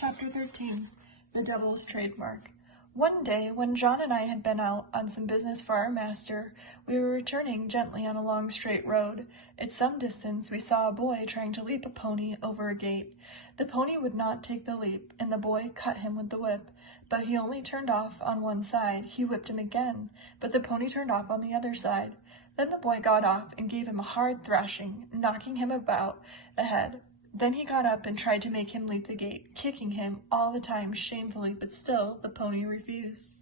Chapter 13. The Devil's Trademark. One day, when John and I had been out on some business for our master, we were returning gently on a long straight road. At some distance we saw a boy trying to leap a pony over a gate. The pony would not take the leap, and the boy cut him with the whip, but he only turned off on one side. He whipped him again, but the pony turned off on the other side. Then the boy got off and gave him a hard thrashing, knocking him about the head. Then he got up and tried to make him leap the gate, kicking him all the time shamefully, but still the pony refused.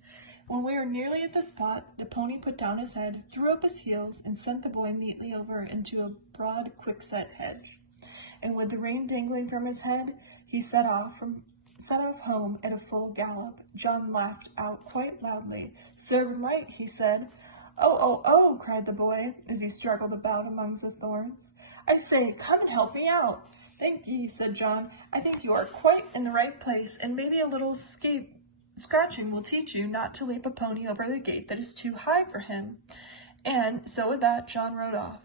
When we were nearly at the spot, the pony put down his head, threw up his heels, and sent the boy neatly over into a broad, quickset hedge. And with the rein dangling from his head, he set off home at a full gallop. John laughed out quite loudly. "Serve him right," he said. "Oh, oh, oh," cried the boy, as he struggled about amongst the thorns. "I say, come and help me out." "Thank ye," said John. "I think you are quite in the right place, and maybe a little scratching will teach you not to leap a pony over the gate that is too high for him." And so with that, John rode off.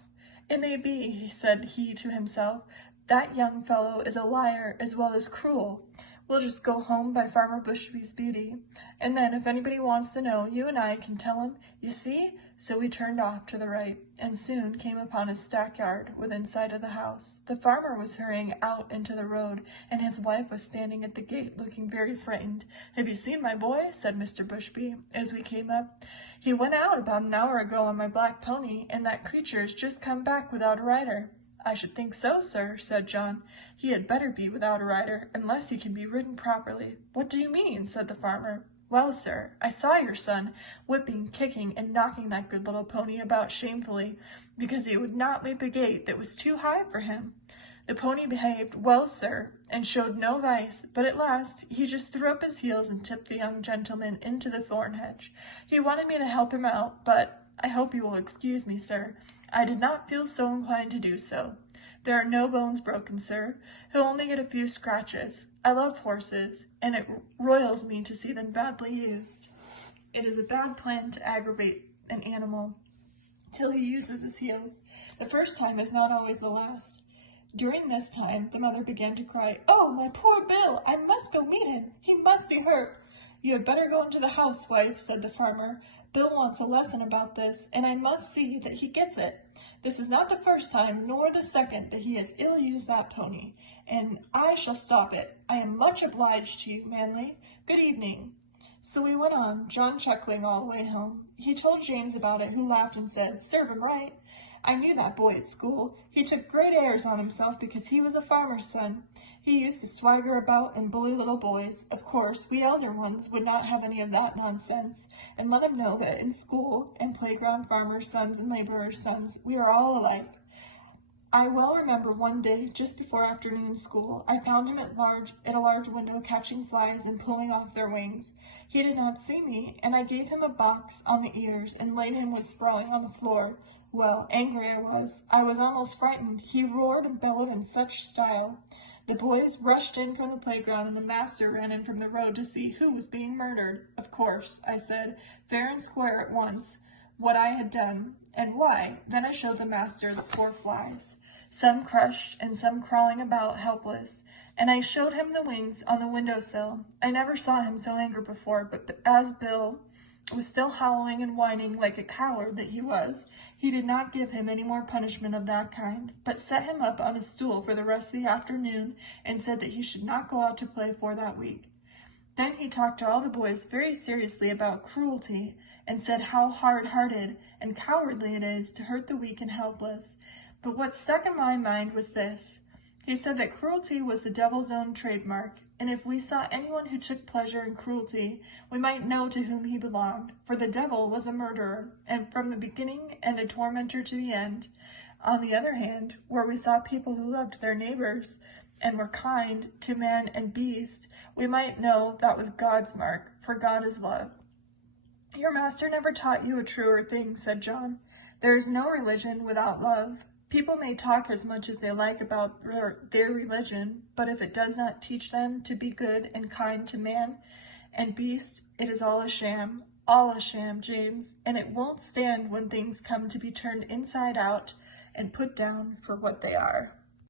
"It may be," said he to himself, "that young fellow is a liar as well as cruel. We'll just go home by Farmer Bushby's beauty, and then if anybody wants to know, you and I can tell him, you see." So we turned off to the right, and soon came upon a stackyard within sight of the house. The farmer was hurrying out into the road, and his wife was standing at the gate looking very frightened. "Have you seen my boy?" said Mr. Bushby, as we came up. "He went out about an hour ago on my black pony, and that creature's just come back without a rider." "I should think so, sir," said John. "He had better be without a rider, unless he can be ridden properly." "What do you mean?" said the farmer. "Well, sir, I saw your son whipping, kicking, and knocking that good little pony about shamefully, because he would not leap a gate that was too high for him. The pony behaved well, sir, and showed no vice, but at last he just threw up his heels and tipped the young gentleman into the thorn hedge. He wanted me to help him out, but I hope you will excuse me, sir, I did not feel so inclined to do so. There are no bones broken, sir. He'll only get a few scratches. I love horses, and it roils me to see them badly used. It is a bad plan to aggravate an animal till he uses his heels. The first time is not always the last." During this time, the mother began to cry, "Oh, my poor Bill! I must go meet him. He must be hurt." "You had better go into the house, wife," said the farmer. "Bill wants a lesson about this, and I must see that he gets it. This is not the first time, nor the second, that he has ill-used that pony, and I shall stop it. I am much obliged to you, Manly. Good evening." So we went on, John chuckling all the way home. He told James about it, who laughed and said, "Serve him right. I knew that boy at school. He took great airs on himself because he was a farmer's son. He used to swagger about and bully little boys. Of course, we elder ones would not have any of that nonsense, and let him know that in school and playground, farmers' sons and laborers' sons, we are all alike. I well remember one day, just before afternoon school, I found him at a large window catching flies and pulling off their wings. He did not see me, and I gave him a box on the ears and laid him with sprawling on the floor. Well, angry I was almost frightened. He roared and bellowed in such style. The boys rushed in from the playground, and the master ran in from the road to see who was being murdered. Of course, I said, fair and square at once, what I had done, and why. Then I showed the master the poor flies, some crushed and some crawling about helpless, and I showed him the wings on the windowsill. I never saw him so angry before, but as Bill was still howling and whining like a coward that he was, he did not give him any more punishment of that kind, but set him up on a stool for the rest of the afternoon and said that he should not go out to play for that week. Then he talked to all the boys very seriously about cruelty, and said how hard-hearted and cowardly it is to hurt the weak and helpless. But what stuck in my mind was this. He said that cruelty was the devil's own trademark, and if we saw anyone who took pleasure in cruelty, we might know to whom he belonged, for the devil was a murderer, and from the beginning, and a tormentor to the end. On the other hand, where we saw people who loved their neighbors, and were kind to man and beast, we might know that was God's mark, for God is love. "Your master never taught you a truer thing," said John. "There is no religion without love. People may talk as much as they like about their religion, but if it does not teach them to be good and kind to man and beast, it is all a sham, James, and it won't stand when things come to be turned inside out and put down for what they are."